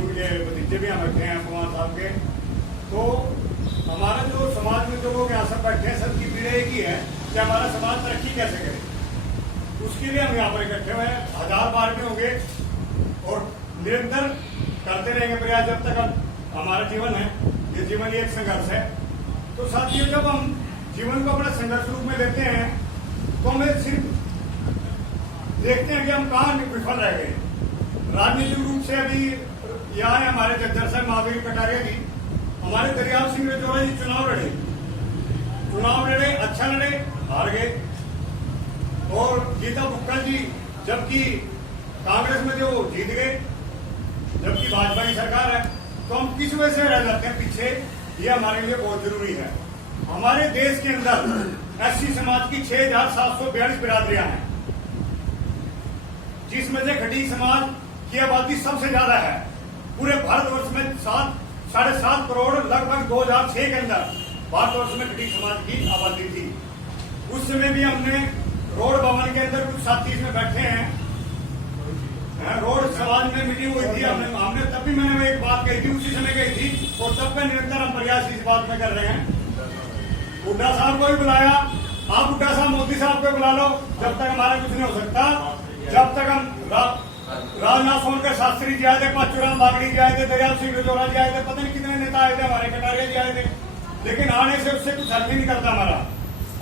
उनके भतीजे भी हम बैठे हैं पवार साहब के। तो हमारा जो समाज में जो लोग यहाँ सब बैठे हैं, सबकी पीड़ा एक ही है कि हमारा समाज तरक्की कैसे करे। उसके लिए हम यहाँ पर इकट्ठे हुए हैं। 1000 बार भी होंगे और निरंतर करते रहेंगे प्रयास जब तक हमारा जीवन है। ये जीवन एक संघर्ष है। तो साथियों, जब हम जीवन को अपना संघर्ष रूप में लेते हैं तो हमें सिर्फ देखते हैं कि हम कहाँ विफल रह गए। राजनीतिक रूप से अभी यहाँ है हमारे जज्जर साहब महावीर कटारिया जी, हमारे दरियाव सिंह रजौरा जी चुनाव लड़े, अच्छा लड़े, हार गए। और गीता बुक्कल जी जबकि कांग्रेस में जो जीत गए, जबकि भाजपा की सरकार है, तो हम किस वजह से रह जाते हैं पीछे। ये हमारे लिए बहुत जरूरी है। हमारे देश के अंदर एससी समाज की 6742 बिरादरियां हैं, जिसमें से खटीक समाज की आबादी सबसे ज्यादा है। पूरे भारतवर्ष में 7.5 करोड़ लगभग 2006 के अंदर भारतवर्ष में खटीक समाज की आबादी थी। उस समय भी हमने रोड भवन के अंदर कुछ साथी इसमें बैठे हैं, रोड समाज में मीटिंग हुई थी। हमने तब भी मैंने एक बात कही थी, उसी समय कही थी, और तब का निरंतर हम प्रयास इस बात में कर रहे हैं। हुड्डा साहब को भी बुलाया, आप हुड्डा साहब मोदी साहब को बुला लो, जब तक हमारा कुछ नहीं हो सकता। जब तक हम राजनाथ सोनकर शास्त्री जी आए थे, परशुराम बागड़ी जी आए थे, दरियाव सिंह रजौरा जी आए थे, पता नहीं कितने नेता आए थे, हमारे कटारिया जी आए थे, लेकिन आने से उससे कुछ हल नहीं निकलता।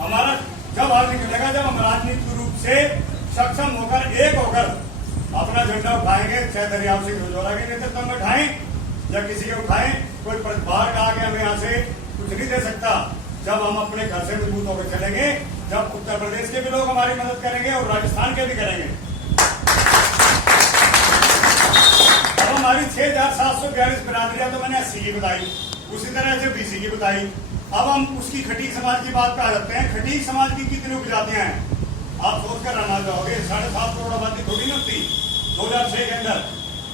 हमारा जब हल निकलेगा जब हम राजनीतिक रूप से सक्षम होकर, एक होकर अपना झंडा उठाएंगे, चाहे दरियाव सिंह रजौरा के नेतृत्व में उठाएं या किसी के उठाएं। कोई बाहर का आगे हमें यहाँ से कुछ नहीं दे सकता। जब हम अपने घर से मजबूत होकर चलेंगे, जब उत्तर प्रदेश के भी लोग हमारी मदद करेंगे और राजस्थान के भी करेंगे। अब हमारी 6742 बिरादरियां तो मैंने 80 की बताई, उसी तरह से BC की बताई। अब हम उसकी खटीक समाज की बात कर सकते हैं। खटीक समाज की कितनी उपजातियां हैं आप सोच कर रहना चाहोगे। 7.5 करोड़ आबादी थोड़ी न थी 2006 के अंदर।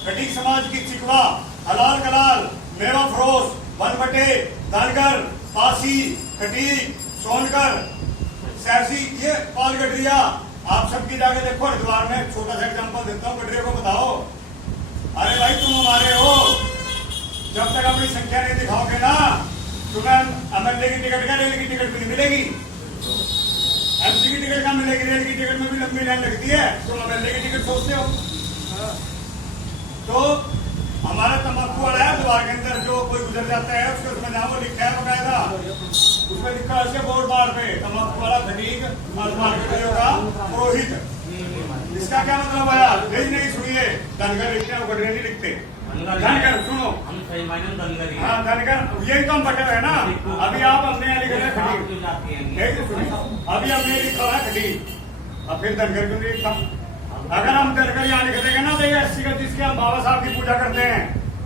खटीक समाज की चिकवा, हलाल कलाल, मेवा फरोश, बनबटे, धनगर, पासी, खटीक, सोनकर, सैसी, ये पाल गडरिया, आप सबकी जाके देखो। हरिद्वार में छोटा सा एग्जाम्पल देता हूँ, गडरिया को बताओ, अरे भाई तुम हमारे हो, जब तक अपनी संख्या नहीं दिखाओगे ना, तुम्हें MLA की टिकट का, रेल की टिकट भी नहीं मिलेगी। MC की टिकट कहाँ मिलेगी? रेल की टिकट में भी लंबी लाइन लगती है, तुम MLA की टिकट सोचते हो। तो हमारा तम्बाकू वाला है द्वार के अंदर, जो कोई गुजर जाता है उसके उसमें नाम वो लिखा है बकायदा, उसमें लिखा है बोर्ड बार पे तम्बाकू वाला खटीक का पुरोहित। इसका क्या मतलब है? भेज नहीं सुनिए, धनगर लिखते हैं, गडरिया नहीं लिखते। धनगर सुनो, हाँ धनगर, यही तो हम बटे हुए ना। अभी आप हमने यहाँ लिख रहे हैं खटीक, अभी हमने लिखा है खटीक, अब फिर धनगर क्यों नहीं लिखा? अगर हम धनगर यहाँ लिख देंगे ना, तो ये 80 का जिसके हम बाबा साहब की पूजा करते हैं,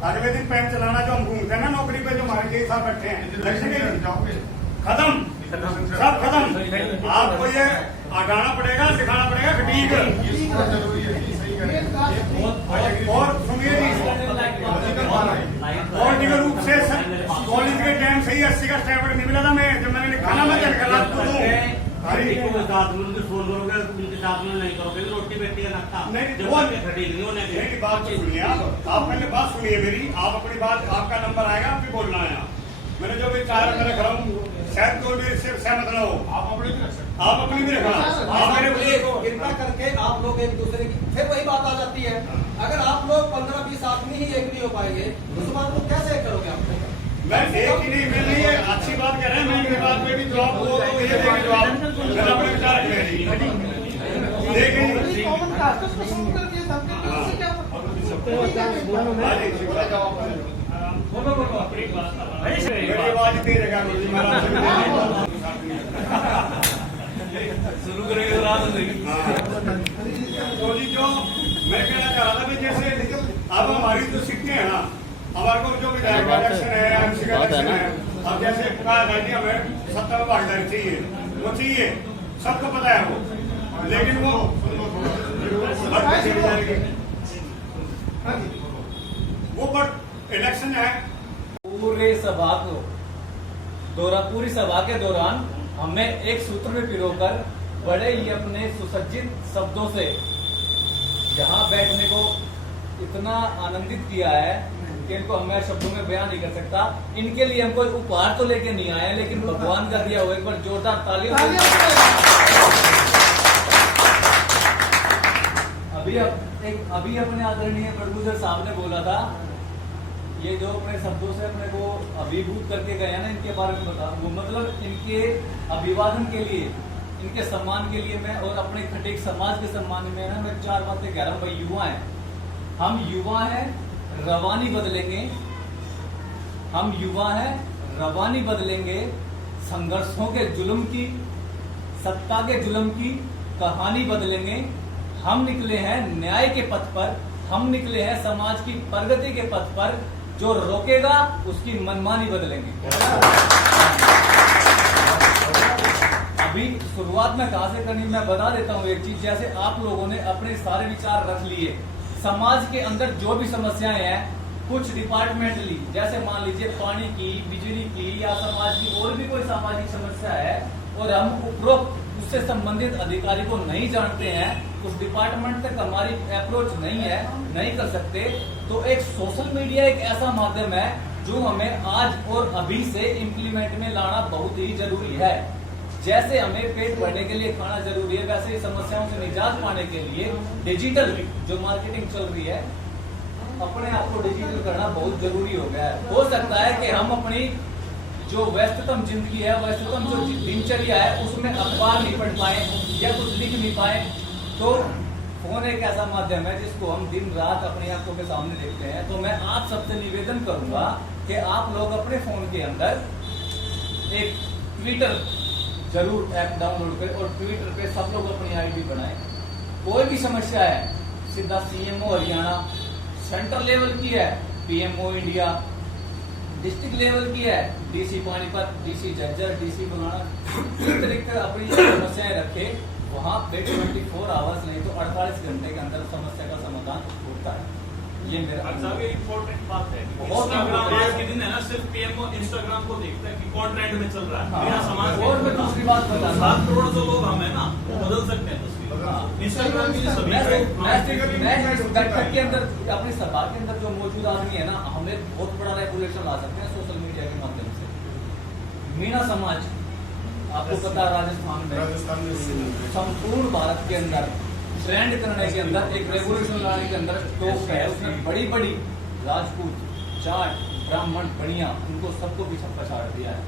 अगले दिन पैन चलाना जो हम घूमते हैं ना नौकरी पे, जो हमारे के साथ बैठे हैं, खत्म, सब खत्म। आपको ये हटाना पड़ेगा, सिखाना पड़ेगा खटीक। और सुनिए जी, पॉलिटिकल रूप से कॉलेज के टाइम से ही 80 का स्टैंडर्ड नहीं मिला था। मैं जब मैंने लिखा ना, मैं जनगणना नहीं करोगे, रोटी बेटी का नाश्ता नहीं। बात सुनिए, आप पहले बात सुनिए मेरी, आप अपनी बात, आपका नंबर आएगा, आप भी बोलना है। मैंने जो भी चार अंदर रख रहा हूँ, शायद कोई भी इससे सहमत ना हो, आप अपनी भी रख सकते, आप अपनी भी रखना। आप मेरे कृपा करके आप लोग एक दूसरे की, फिर वही बात आ जाती है। अगर आप लोग 15-20 आदमी ही एक नहीं हो पाएंगे, उस बात को कैसे करोगे आप? मैं एक ही नहीं, मैं नहीं, ये अच्छी बात कह रहे हैं, मैं इनकी बात पे भी जवाब हो तो ये देंगे जवाब, मैंने अपने विचार रखे हैं। लेकिन शुरू करेंगे तो जी, जो मैं कहना चाह रहा था, जैसे अब हमारी जो सीटें हैं ना, हमारे को जो विधायक का इलेक्शन है, MC का इलेक्शन है, अब जैसे हमें 70 में भागीदारी चाहिए, वो चाहिए, सबको पता है वो, लेकिन वो बट इलेक्शन है। पूरी सभा के दौरान हमने एक सूत्र में पिरोकर बड़े ही अपने सुसज्जित शब्दों से यहाँ बैठने को इतना आनंदित किया है कि इनको मैं शब्दों में बयान नहीं कर सकता। इनके लिए हम कोई उपहार तो लेके नहीं आए, लेकिन भगवान का दिया हुआ एक बार जोरदार तालियों अभी अपने आदरणीय बड़गुजर साहब ने बोला था, ये जो अपने शब्दों से अपने को अभिभूत करके गए हैं ना, इनके बारे में बता, वो मतलब इनके अभिवादन के लिए, इनके सम्मान के लिए मैं और अपने खटीक समाज के सम्मान में ना मैं 4 बातें कह रहा हूँ। भाई युवा हैं, हम युवा हैं, रवानी बदलेंगे। हम युवा हैं, रवानी बदलेंगे। संघर्षों के जुल्म की, सत्ता के जुल्म की कहानी बदलेंगे। हम निकले हैं न्याय के पथ पर, हम निकले हैं समाज की प्रगति के पथ पर। जो रोकेगा उसकी मनमानी बदलेंगे। अभी शुरुआत में कहां से करनी मैं बता देता हूं एक चीज। जैसे आप लोगों ने अपने सारे विचार रख लिए, समाज के अंदर जो भी समस्याएं हैं कुछ डिपार्टमेंटली, जैसे मान लीजिए पानी की, बिजली की या समाज की और भी कोई सामाजिक समस्या है और हम उपरोक्त उससे संबंधित अधिकारी को नहीं जानते हैं, उस डिपार्टमेंट तक हमारी अप्रोच नहीं है, नहीं कर सकते, तो एक सोशल मीडिया एक ऐसा माध्यम है जो हमें आज और अभी से इम्प्लीमेंट में लाना बहुत ही जरूरी है। जैसे हमें पेट भरने के लिए खाना जरूरी है, वैसे ही समस्याओं से निजात पाने के लिए डिजिटल जो मार्केटिंग चल रही है, अपने आप को डिजिटल करना बहुत जरूरी हो गया है। हो सकता है कि हम अपनी जो व्यस्ततम जिंदगी है, व्यस्ततम जो दिनचर्या है, उसमें अखबार नहीं पढ़ पाए या कुछ लिख नहीं पाए, तो फोन एक ऐसा माध्यम है जिसको हम दिन रात अपनी आंखों के सामने देखते हैं। तो मैं आप सबसे निवेदन करूंगा कि आप लोग अपने फोन के अंदर एक ट्विटर जरूर ऐप डाउनलोड करें और ट्विटर पे सब लोग अपनी आईडी बनाएं। कोई भी समस्या है सीधा सीएमओ हरियाणा, सेंट्रल लेवल की है पीएमओ इंडिया, डिस्ट्रिक्ट लेवल की है DC Panipat, DC Jhajjar, DC बुलाना, इस तरीके अपनी समस्याएं रखे वहां पे 24 आवर्स नहीं तो 48 घंटे के अंदर समस्या का समाधान होता है। ये मेरा इम्पोर्टेंट बात है। बहुत इंस्टाग्राम आज के दिन है ना, सिर्फ पीएमओ इंस्टाग्राम को देखता है कि कौन ट्रेंड में चल रहा है। मेरा समाज और मैं दूसरी बात बता 7 करोड़ जो लोग हम है ना, वो बदल सकते हैं तस्वीर। इंस्टाग्राम के लिए सभी बैठक के अंदर अपनी सभा के अंदर जो मौजूद आदमी है ना, हमें बहुत बड़ा रेगुलेशन ला सकते हैं सोशल मीडिया के माध्यम से। मीणा समाज आपको पता है राजस्थान में संपूर्ण भारत के अंदर ट्रेंड करने के अंदर एक रेवोल्यूशन लाने के अंदर टॉप है। उसने बड़ी बड़ी राजपूत, जाट, ब्राह्मण, बनिया, उनको सबको पीछे पछाड़ दिया है।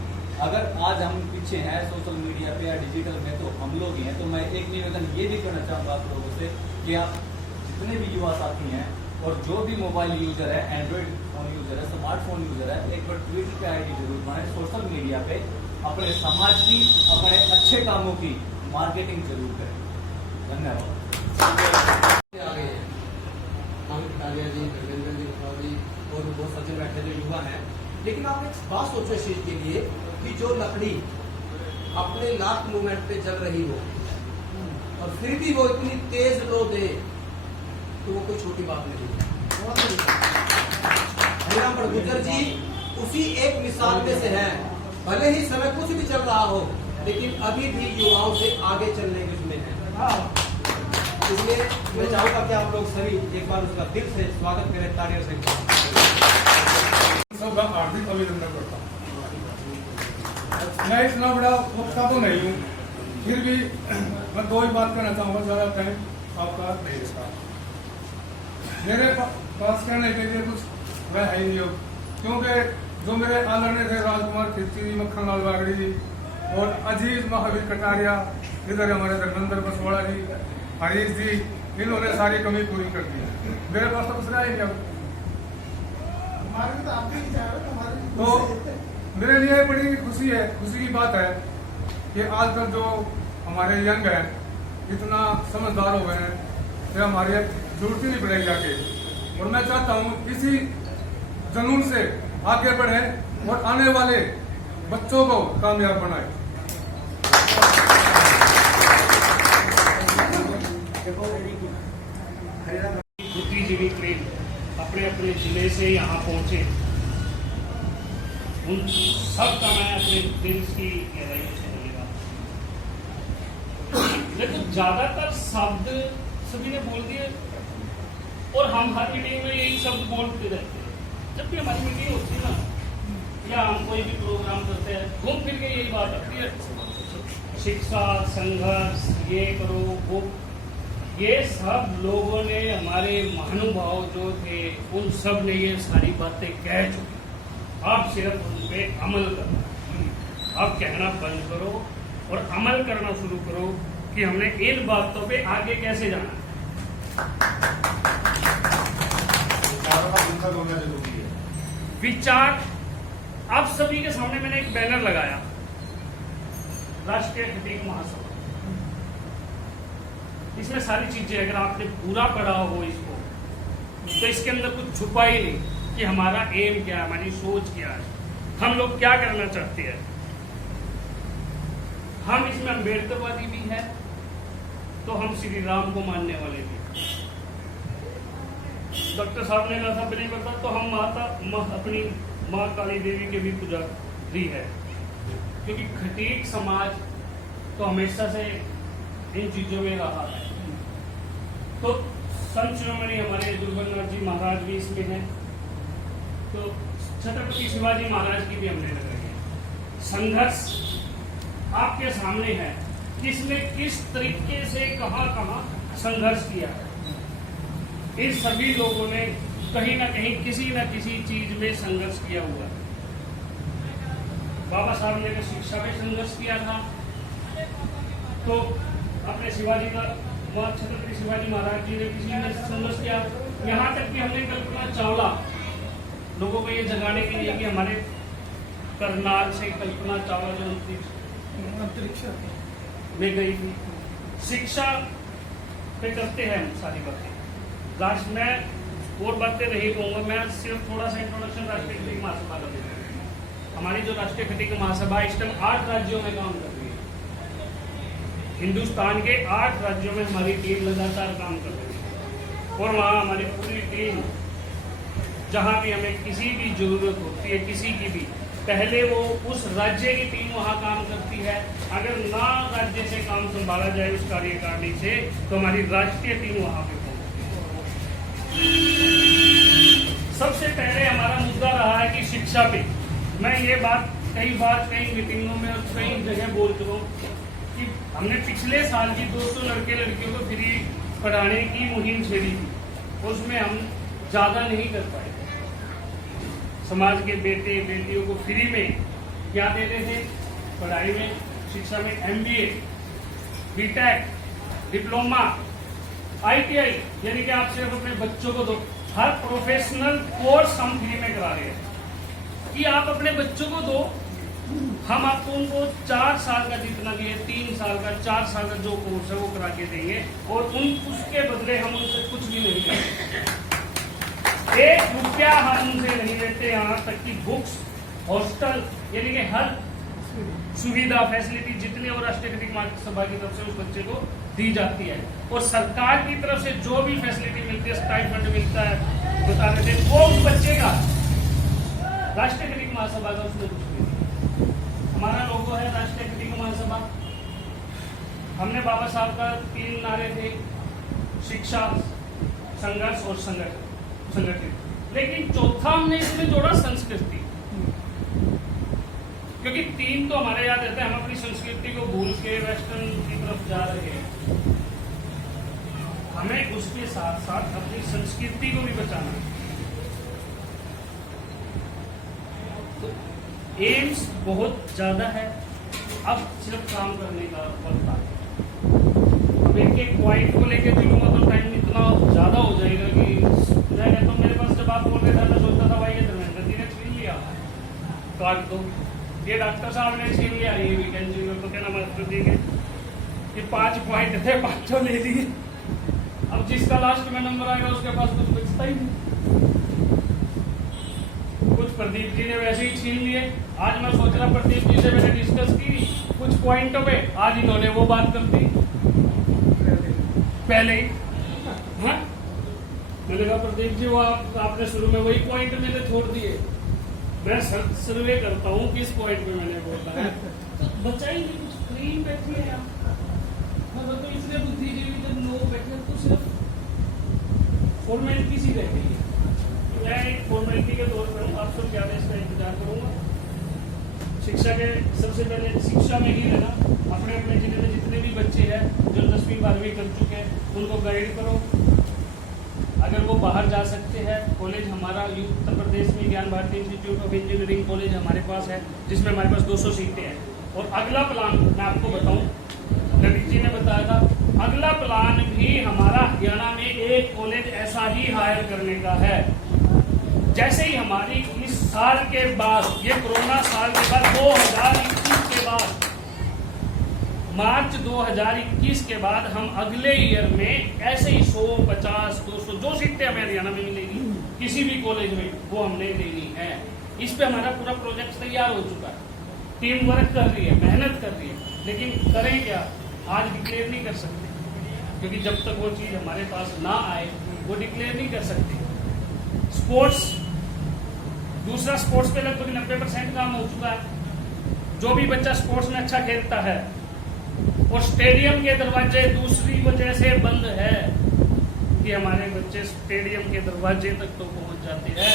अगर आज हम पीछे हैं सोशल मीडिया पे या डिजिटल में तो हम लोग ही हैं। तो मैं एक निवेदन ये भी करना चाहूंगा आप लोगों से कि आप जितने भी युवा साथी हैं और जो भी मोबाइल यूजर है, एंड्रॉइड फोन यूजर है, स्मार्टफोन यूजर है, एक बार ट्विटर पे आईडी जरूर बनाए, सोशल मीडिया पे अपने समाज की, अपने अच्छे कामों की मार्केटिंग जरूर करें। धन्यवाद। और बहुत सज्जन बैठे जो युवा हैं, लेकिन आप एक बात सोचो इस चीज के लिए कि जो लकड़ी अपने लास्ट मूवमेंट पे जल रही हो और फिर भी वो इतनी तेज लो दे तो वो कोई छोटी बात नहीं है। हरिराम बड़गुजर जी उसी एक मिसाल में से है। भले ही समय कुछ भी चल रहा हो, लेकिन अभी भी युवाओं से आगे चलने के उसमें है। इसलिए मैं चाहूंगा कि आप लोग सभी एक बार उसका दिल से स्वागत करें, तालियों से। सबका हार्दिक अभिनंदन करता हूँ। मैं इतना बड़ा वक्ता तो नहीं हूँ, फिर भी मैं 2 ही बात कहना चाहूँगा, ज़्यादा टाइम आपका नहीं रहता। मेरे पास कहने के लिए कुछ वह है नहीं हो, क्योंकि जो मेरे आदरणीय थे राजकुमार खिलची जी, मक्खन लाल बागड़ी जी और अजीज महावीर कटारिया, इधर हमारे धर्मेंद्र बसवाड़ा जी, हरीश जी, इन्होंने सारी कमी पूरी कर दी। मेरे पास तो कुछ रहा ही नहीं। तो मेरे लिए बड़ी खुशी की बात है कि आजकल जो हमारे यंग हैं इतना समझदार हो गए हैं कि हमारी जरूरत ही नहीं पड़ेगी आगे। और मैं चाहता हूँ इसी जुनून से आगे बढ़े और आने वाले बच्चों को कामयाब बनाए। बुद्धिजीवी ट्रेन अपने अपने जिले से यहाँ पहुँचे, उन सब का मैं अपने दिल की गहराइयों से धन्यवाद। लेकिन ज्यादातर शब्द सभी ने बोल दिए और हम हर मीटिंग में यही शब्द बोलते रहते हैं जब भी हमारी मीटिंग होती है ना, या हम कोई भी प्रोग्राम करते हैं, घूम फिर के यही बात आती है, शिक्षा, संघर्ष, ये करो वो। ये सब लोगों ने, हमारे महानुभाव जो थे, उन सब ने ये सारी बातें कह चुके। आप सिर्फ उन पे अमल करना, आप कहना बंद करो और अमल करना शुरू करो कि हमने इन बातों पे आगे कैसे जाना है। होना जरूरी है। विचार, आप सभी के सामने मैंने एक बैनर लगाया, राष्ट्रीय खटीक महासभा। इसमें सारी चीजें, अगर आपने पूरा पढ़ा हो इसको, तो इसके अंदर कुछ छुपा ही नहीं कि हमारा एम क्या है, हमारी सोच क्या है, हम लोग क्या करना चाहते हैं। हम इसमें अम्बेडकरवादी भी है, तो हम श्री राम को मानने वाले भी। डॉक्टर साहब ने कहा था नहीं पता, तो हम अपनी माँ काली देवी के भी पुजारी है, क्योंकि खटीक समाज तो हमेशा से इन चीजों में रहा है। तो संत शिरोमणि हमारे दुर्गनाथ जी महाराज भी इसमें हैं, तो छत्रपति शिवाजी महाराज की भी हमने लगाई है। संघर्ष आपके सामने है, किसने किस तरीके से कहां कहां संघर्ष किया है। इन सभी लोगों ने कहीं ना कहीं किसी न किसी चीज में संघर्ष किया हुआ है। बाबा साहब ने शिक्षा में संघर्ष किया था, तो अपने शिवाजी का, छत्रपति शिवाजी महाराज जी ने किसी ने संघर्ष किया। यहाँ तक कि हमने कल्पना चावला, लोगों को ये जगाने के लिए कि हमारे करनाल से कल्पना चावला जो अंतरिक्ष में गई थी, शिक्षा पे करते हैं हम सारी बातें। राष्ट्र में और बातें नहीं कहूँगा, मैं सिर्फ थोड़ा सा इंट्रोडक्शन राष्ट्रीय खटीक महासभा का दूंगा। हमारी जो राष्ट्रीय खटीक महासभा इस टाइम 8 राज्यों में काम कर रही है। हिंदुस्तान के 8 राज्यों में हमारी टीम लगातार काम कर रही है, और वहाँ हमारी पूरी टीम, जहाँ भी हमें किसी भी जरूरत होती है, किसी की भी, पहले वो उस राज्य की टीम वहाँ काम करती है। अगर ना राज्य से काम संभाला जाए उस कार्यकारिणी से, तो हमारी राष्ट्रीय टीम वहाँ पे सबसे पहले हमारा मुद्दा रहा है कि शिक्षा पे। मैं ये बात कई बार कई मीटिंगों में और कई जगह बोल चुका हूँ कि हमने पिछले साल की 200 लड़के लड़कियों को फ्री पढ़ाने की मुहिम छेड़ी थी, उसमें हम ज्यादा नहीं कर पाए। समाज के बेटे बेटियों को फ्री में क्या देते थे पढ़ाई में, शिक्षा में, MBA, BTech, डिप्लोमा, ITI, यानी कि आप सिर्फ अपने बच्चों को दो। हर प्रोफेशनल कोर्स हम फ्री में करा रहे हैं कि आप अपने बच्चों को दो, हम आपको उनको 4 साल का जितना भी है, 3 साल का, 4 साल का जो कोर्स है वो करा के देंगे, और उसके बदले हम उनसे कुछ भी नहीं करेंगे। 1 रुपया हम उनसे नहीं लेते, यहाँ तक कि बुक्स, हॉस्टल, यानी कि हर सुविधा, फैसिलिटी जितने और राष्ट्रीय खटीक महासभा की तरफ से उस बच्चे को दी जाती है। और सरकार की तरफ से जो भी फैसिलिटी मिलती है, स्टाइपेंड मिलता है, बता रहे थे, वो उस बच्चे का, राष्ट्रीय खटीक महासभा का उसमें कुछ नहीं। हमारा लोगो है राष्ट्रीय खटीक महासभा। हमने बाबा साहब का 3 नारे थे, शिक्षा, संघर्ष और संगठित। लेकिन चौथा हमने इसमें जोड़ा संस्कृति, क्योंकि 3 तो हमारे याद रहता है, हम अपनी संस्कृति को भूल के वेस्टर्न की तरफ जा रहे हैं। हमें उसके साथ साथ अपनी संस्कृति को भी बचाना है। तो एम्स बहुत ज्यादा है, अब सिर्फ काम करने का वक्त आ गया। अब एक पॉइंट को लेकर चलूंगा तो टाइम इतना ज्यादा हो जाएगा कि मैं कहता हूँ, मेरे पास जब आप बोल रहे थे, मैं सोचता था भाई ये धर्मेंद्र जी ने छीन लिया, काट दो। ये डॉक्टर साहब ने छीन लिया, ये वैकेंसी में तो क्या नाम देंगे, ये 5 पॉइंट थे, 5 ले दिए। अब जिसका लास्ट में नंबर आएगा उसके पास कुछ बचता ही नहीं। कुछ प्रदीप जी ने वैसे ही छीन लिए। आज मैं सोच रहा, प्रदीप जी से मैंने डिस्कस की कुछ पॉइंटों पे, आज इन्होंने वो बात कर दी पहले ही। हाँ, मैंने कहा प्रदीप जी, वो आपने शुरू में वही पॉइंट मैंने छोड़ दिए। मैं सर्वे करता हूँ किस पॉइंट पे मैंने बोला है, तो बचा ही नहीं कुछ। स्क्रीन बैठी है यहाँ, तो इसलिए बुद्धिजीवी जब लोग बैठे तो सिर्फ फॉर्मेलिटी सी रह गई है। मैं एक फॉर्मेलिटी के तौर पर हूँ, आप सब ज़्यादा इसका इंतजार करूँगा। शिक्षा के सबसे पहले शिक्षा में ही रहना, अपने अपने जिले में जितने भी बच्चे हैं जो 10वीं 12वीं कर चुके हैं उनको गाइड करो। अगर वो बाहर जा सकते हैं, कॉलेज हमारा उत्तर प्रदेश में Gyan Bharati institute of engineering college हमारे पास है, जिसमें हमारे पास 200 सीटें हैं। और अगला प्लान मैं आपको बताऊं, ललित जी ने बताया था, अगला प्लान भी हमारा हरियाणा में एक कॉलेज ऐसा ही हायर करने का है। जैसे ही हमारी इस साल के बाद, ये कोरोना साल के बाद 2021 के बाद, मार्च 2021 के बाद हम अगले ईयर में ऐसे ही 100, 50, 200 जो सीटें हमें हरियाणा में मिलेगी किसी भी कॉलेज में, वो हमने लेनी है। इस पे हमारा पूरा प्रोजेक्ट तैयार हो चुका है, टीम वर्क कर रही है, मेहनत कर रही है। लेकिन करें क्या, आज डिक्लेयर नहीं कर सकते, क्योंकि जब तक वो चीज हमारे पास ना आए वो डिक्लेयर नहीं कर सकते। स्पोर्ट्स, दूसरा स्पोर्ट्स पे लगभग 90% काम हो चुका है। जो भी बच्चा स्पोर्ट्स में अच्छा खेलता है, और स्टेडियम के दरवाजे दूसरी वजह से बंद है कि हमारे बच्चे स्टेडियम के दरवाजे तक तो पहुंच जाते हैं,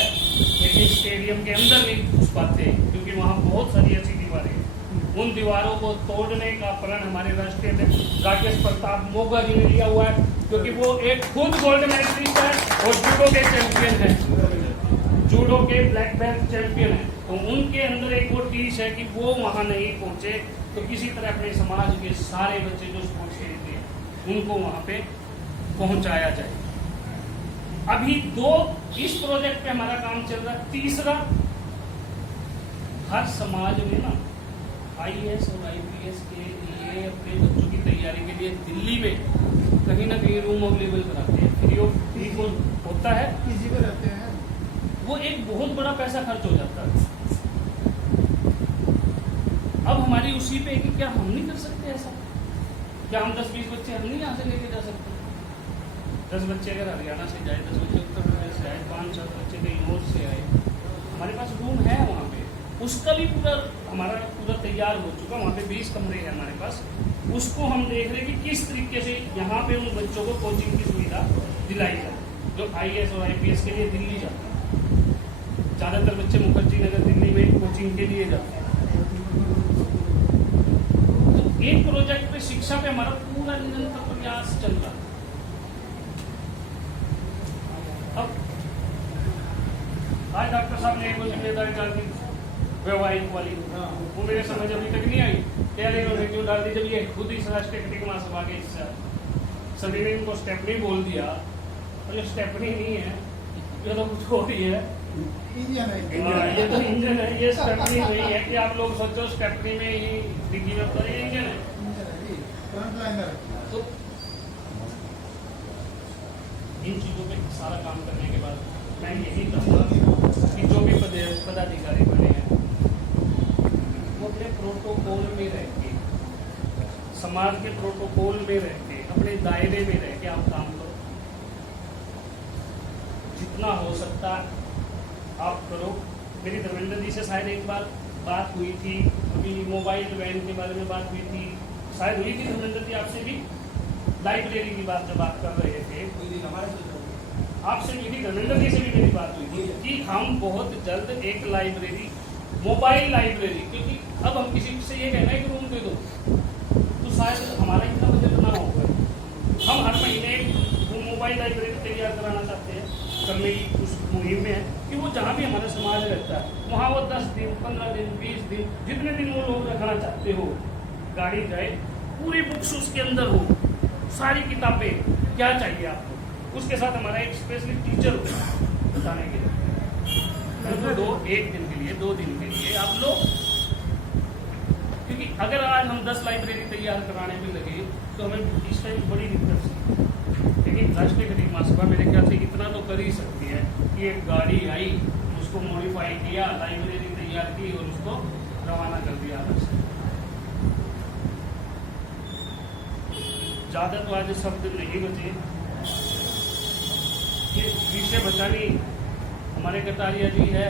लेकिन स्टेडियम के अंदर नहीं घुस पाते, क्योंकि वहां बहुत सारी ऐसी दीवारें हैं। उन दीवारों को तोड़ने का प्रण हमारे राष्ट्रीय अध्यक्ष राकेश प्रताप मोगा जी ने लिया हुआ है, क्योंकि वो एक खुद गोल्ड मेडलिस्ट है और जूडो के चैंपियन है, जूडो के ब्लैक बेल्ट चैंपियन है। तो उनके अंदर एक वो टीच है कि वो वहां नहीं पहुंचे, तो किसी तरह अपने समाज के सारे बच्चे जो स्पोर्ट्स खेलते हैं उनको वहां पे पहुंचाया जाए। अभी 2 इस प्रोजेक्ट पे हमारा काम चल रहा है। तीसरा, हर समाज में ना IAS और IPS के लिए अपने बच्चों की तैयारी के लिए दिल्ली में कहीं ना कहीं रूम अवेलेबल कराते हैं, फ्री ऑफ फ्री होता है, पीजी पे रहते हैं। वो एक बहुत बड़ा पैसा खर्च हो जाता है। अब हमारी उसी पे कि क्या हम नहीं कर सकते ऐसा? क्या हम 10-20 बच्चे हम नहीं यहाँ से लेके जा सकते? 10 बच्चे अगर हरियाणा से जाए, 10 बच्चे उत्तर प्रदेश से आए, 5-7 बच्चे कहीं और से आए, हमारे पास रूम है वहाँ पे, उसका भी हमारा पूरा तैयार हो चुका। वहाँ पे 20 कमरे हैं हमारे पास। उसको हम देख रहे हैं कि किस तरीके से यहाँ पे उन बच्चों को कोचिंग की सुविधा दिलाई जाए, जो IAS और IPS के लिए दिल्ली जाते हैं। ज्यादातर बच्चे मुखर्जी नगर दिल्ली में कोचिंग के लिए जाते हैं। तो एक प्रोजेक्ट पे, शिक्षा पे हमारा पूरा निरंतर प्रयास चल रहा है। अब आज डॉक्टर साहब ने एक जिम्मेदारी डाल दी वैवाहिक वाली, वो मेरे समझ अभी तक नहीं आई। पहले उन्होंने क्यों डाल दी, जब ये खुद ही राष्ट्रीय क्रिकेट महासभा के हिस्सा सभी ने इनको स्टेपनी बोल दिया, और जो स्टेपनी नहीं है ये तो कुछ और ही है, इंजन है। ये तो इंजन है, ये स्टेपनी नहीं है कि आप लोग सोचो स्टेपनी में ही डिग्गी में तो ये इंजन है। Front liner. तो इन चीजों पे सारा काम करने के बाद मैं यही कहूँगा कि जो भी पदाधिकारी बने हैं वो अपने प्रोटोकॉल में रह के, समाज के प्रोटोकॉल में रह के, अपने दायरे में रह के आप काम करो। जितना हो सकता आप करो। मेरी धर्मेंद्र जी से शायद एक बार बात हुई थी, अभी मोबाइल वैन के बारे में बात हुई थी, शायद हुई थी धर्मेंद्र जी आपसे भी, लाइब्रेरी की बात जब बात कर रहे थे आपसे भी, धर्मेंद्र जी से भी मेरी बात हुई थी कि हम बहुत जल्द एक लाइब्रेरी, मोबाइल लाइब्रेरी, क्योंकि अब हम किसी से ये कहना है कि रूम दे दो तो शायद हमारा इतना बजट ना होगा। हम हर महीने वो मोबाइल लाइब्रेरी तैयार कराना चाहते हैं, करने की उस मुहिम में है कि वो जहाँ भी हमारा समाज रहता है वहाँ वो 10 दिन, 15 दिन, 20 दिन, जितने दिन वो लोग रखना चाहते हो, गाड़ी जाए, पूरी बुक्स उसके अंदर हो, सारी किताबें, क्या चाहिए आपको, उसके साथ हमारा एक स्पेशली टीचर हो बताने के लिए। तो 1 दिन के लिए, 2 दिन के लिए आप लोग, क्योंकि अगर आज हम 10 लाइब्रेरी तैयार कराने में लगे तो हमें इस टाइम बड़ी दिक्कत थी। लेकिन राष्ट्रीय क्रिकेट महासभा मेरे ख्याल से इतना तो कर ही सकती है कि एक गाड़ी आई, उसको मॉडिफाई किया, लाइब्रेरी तैयार की और उसको रवाना कर दिया। ज्यादा तो आज शब्द नहीं बचे। ये विषय बचानी हमारे कटारिया जी है,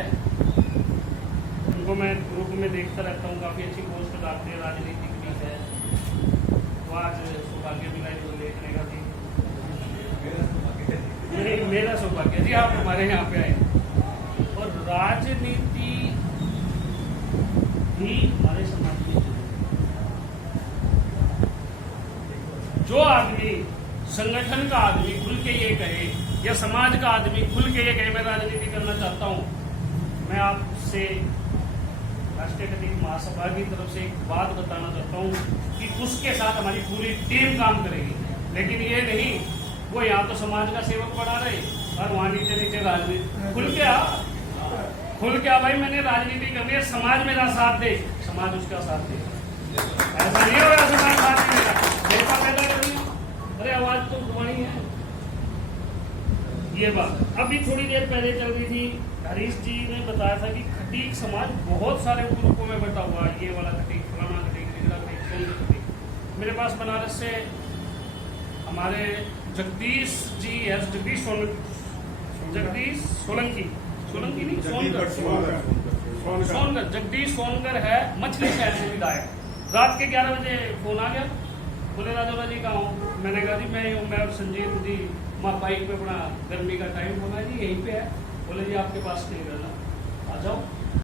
उनको मैं ग्रुप में देखता रहता हूँ, काफ़ी अच्छी पोस्ट डालते हैं, राजनीतिक भी है। वो आज सौभाग्य मिला जो देखने का भी, मेरा सौभाग्य जी आप हमारे यहाँ पे आए। राजनीति भी हमारे समाज में जरूरी है। जो आदमी संगठन का आदमी खुल के ये कहे या समाज का आदमी खुल के ये कहे मैं राजनीति करना चाहता हूं, मैं आपसे राष्ट्रीय कथित महासभा की तरफ से एक बात बताना चाहता हूं कि उसके साथ हमारी पूरी टीम काम करेगी। लेकिन ये नहीं वो यहाँ तो समाज का सेवक बना रहे और वहां नीचे नीचे राजनीति खुल के आ भाई मैंने राजनीति करनी है, समाज मेरा साथ दे, समाज उसका साथ दे। ऐसा नहीं होगा समाज साथ नहीं देगा, देखा पैदा करनी हो, अरे आवाज तो उठवानी है। ये बात अभी थोड़ी देर पहले चल रही थी, हरीश जी ने बताया था कि खटीक समाज बहुत सारे ग्रुपों में बटा हुआ है, ये वाला खटीक, फलाना खटीक, ढीला खटीक, सोनी खटीक। मेरे पास बनारस से हमारे जगदीश जी है, जगदीश सोलंकी नहीं सोनकर, जगदीश सोनकर है, मछली शहर से विधायक। रात के 11 बजे फोन आ गया, बोले राजौरा जी कहाँ हो? मैंने कहा जी मैं हूँ, मैं और संजीव जी माँ बाइक पे अपना गर्मी का टाइम होगा जी यहीं पे है। बोले जी आपके पास नहीं रहना, आ जाओ।